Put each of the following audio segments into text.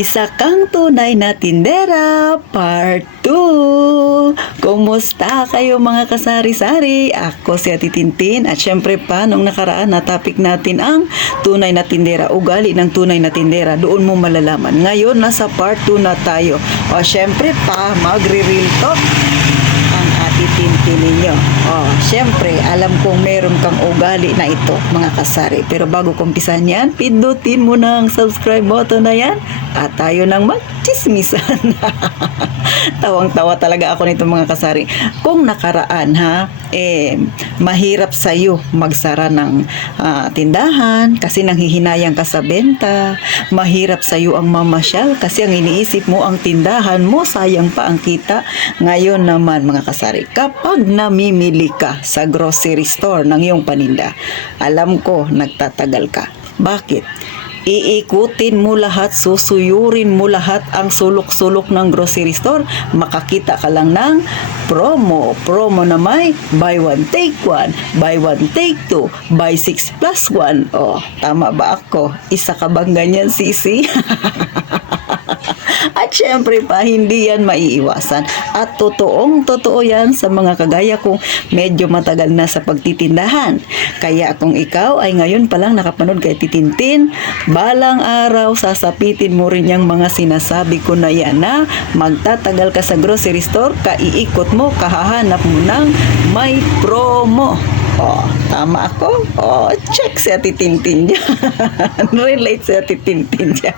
Isa kang tunay na tindera, Part 2. Kumusta kayo mga kasari-sari? Ako si Ate Tintin at syempre pa nung nakaraan na topic natin ang tunay na tindera, ugali ng tunay na tindera. Doon mo malalaman. Ngayon nasa Part 2 na tayo. O syempre pa magre-real talk ang Ate Tintin ninyo. Syempre, alam kong meron kang ugali na ito, mga kasari. Pero bago kumpisan yan, pindutin mo na ang subscribe button na yan at tayo nang magchismisan. Tawang-tawa talaga ako nito mga kasari. Kung nakaraan mahirap sa'yo magsara ng tindahan kasi nanghihinayang ka sa benta. Mahirap sa'yo ang mamasyal kasi ang iniisip mo ang tindahan mo, sayang pa ang kita. Ngayon naman mga kasari, kapag namimili ka sa grocery store ng iyong paninda, alam ko nagtatagal ka. Bakit? Iikutin mo lahat, susuyurin mo lahat ang sulok-sulok ng grocery store, makakita ka lang ng promo na may buy one take one, buy one take two, buy 6 plus 1. Tama ba ako? Isa ka bang ganyan, sisi? At syempre pa, hindi yan maiiwasan. At totoo yan sa mga kagaya kong medyo matagal na sa pagtitindahan. Kaya kung ikaw ay ngayon palang nakapanood kay Titintin, balang araw sasapitin mo rin yung mga sinasabi ko na yan na magtatagal ka sa grocery store, kaiikot mo, kahahanap mo ng may promo. Tama ako? Check si Ate Tintin dyan. Relate si Ate Tintin dyan.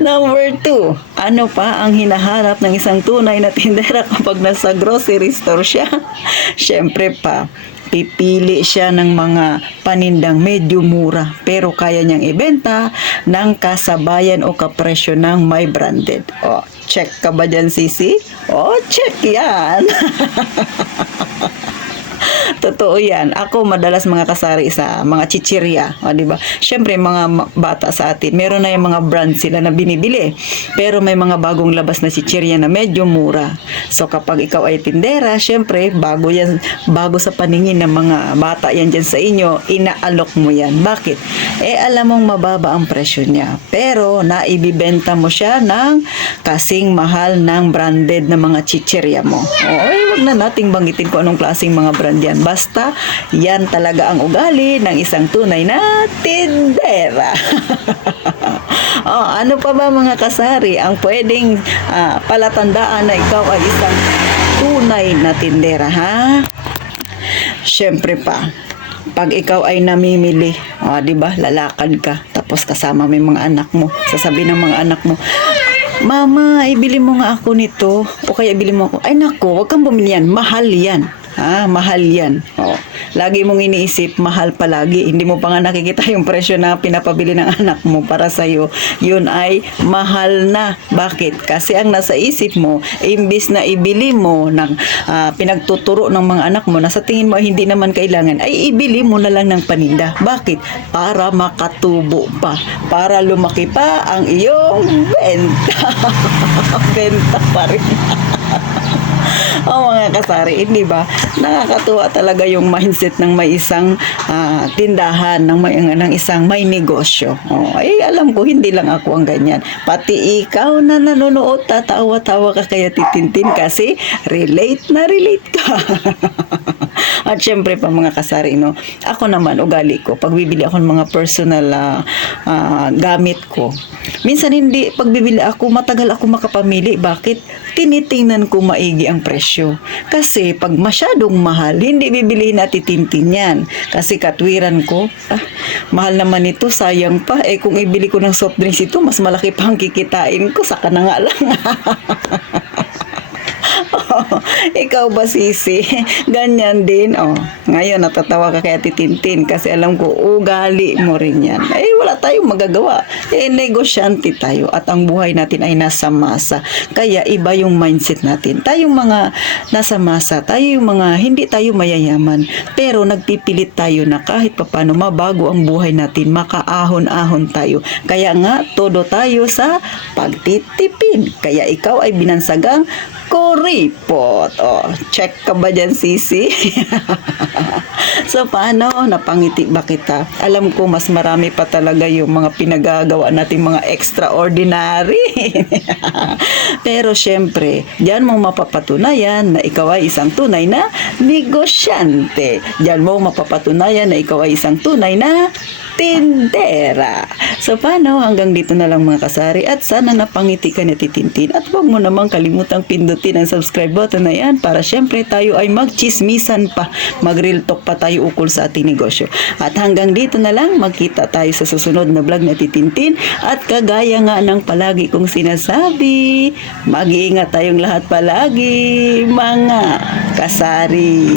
Number 2, ano pa ang hinahanap ng isang tunay na tindera kapag nasa grocery store siya? Syempre pa, pipili siya ng mga panindang medyo mura pero kaya niyang ibenta ng kasabayan o kapresyo ng may branded. Check ka ba dyan, sisi? Check yan. Totoo yan. Ako madalas mga kasari sa mga chichirya. Diba? Siyempre, mga bata sa atin, meron na yung mga brand sila na binibili. Pero may mga bagong labas na chichirya na medyo mura. So, kapag ikaw ay tindera, siyempre, bago sa paningin ng mga bata yan dyan sa inyo, inaalok mo yan. Bakit? Alam mong mababa ang presyo niya. Pero, naibibenta mo siya ng kasing mahal ng branded na mga chichirya mo. Wag na nating banggitin kung anong klaseng mga brand yan. Basta, yan talaga ang ugali ng isang tunay na tindera. Ano pa ba mga kasari ang pwedeng palatandaan na ikaw ay isang tunay na tindera, ha? Syempre pa, pag ikaw ay namimili, di ba, lalakad ka, tapos kasama mo yung mga anak mo, sasabihin ng mga anak mo, Mama, ibili mo nga ako nito. O kaya ibili mo ako. Ay nako, wag kang bumili yan. Mahal yan. Mahal yan. Lagi mong iniisip, mahal palagi. Hindi mo pa nga nakikita yung presyo na pinapabili ng anak mo para sa'yo. Yun ay mahal na. Bakit? Kasi ang nasa isip mo, imbis na ibili mo ng pinagtuturo ng mga anak mo na sa tingin mo ay hindi naman kailangan, ay ibili mo na lang ng paninda. Bakit? Para makatubo pa. Para lumaki pa ang iyong benta. Benta pa rin. Mga kasari, hindi ba? Nakakatuwa talaga yung mindset ng may isang tindahan, ng isang may negosyo. Alam ko, hindi lang ako ang ganyan. Pati ikaw na nanonood, tatawa-tawa ka kaya Titintin kasi relate na relate ka. At syempre pa mga kasari, ako naman, ugali ko, pag bibili ako ng mga personal gamit ko, minsan hindi, pag bibili ako, matagal ako makapamili. Bakit? Tinitingnan ko maigi ang presyo. Kasi pag masyadong mahal, hindi bibilihin na Titintin yan. Kasi katwiran ko, mahal naman ito, sayang pa. Kung ibili ko ng soft drinks ito, mas malaki pa ang kikitain ko, saka na nga lang. Ikaw ba, sisi? Ganyan din. Ngayon natatawa ka kay Ate Tintin kasi alam ko ugali mo rin yan. Wala tayong magagawa. Negosyante tayo at ang buhay natin ay nasa masa. Kaya iba yung mindset natin. Tayong mga nasa masa, tayo yung mga hindi tayo mayayaman, pero nagpipilit tayo na kahit papano mabago ang buhay natin, makaahon-ahon tayo. Kaya nga todo tayo sa pagtitipid. Kaya ikaw ay binansagang kuripot. Check ka ba dyan, sisi? So paano? Napangiti ba kita? Alam ko mas marami pa talaga yung mga pinagagawa natin mga extraordinary. Pero syempre, diyan mo mapapatunayan na ikaw ay isang tunay na negosyante. Diyan mo mapapatunayan na ikaw ay isang tunay na tindera. So paano? Hanggang dito na lang mga kasari at sana napangiti ka ni Titintin at huwag mo namang kalimutang pindutin ang subscribe button na yan para syempre tayo ay magchismisan pa, mag-real talk pa tayo ukol sa ating negosyo. At hanggang dito na lang, magkita tayo sa susunod na vlog na Titintin at kagaya nga ng palagi kong sinasabi, mag-iingat tayong lahat palagi mga kasari.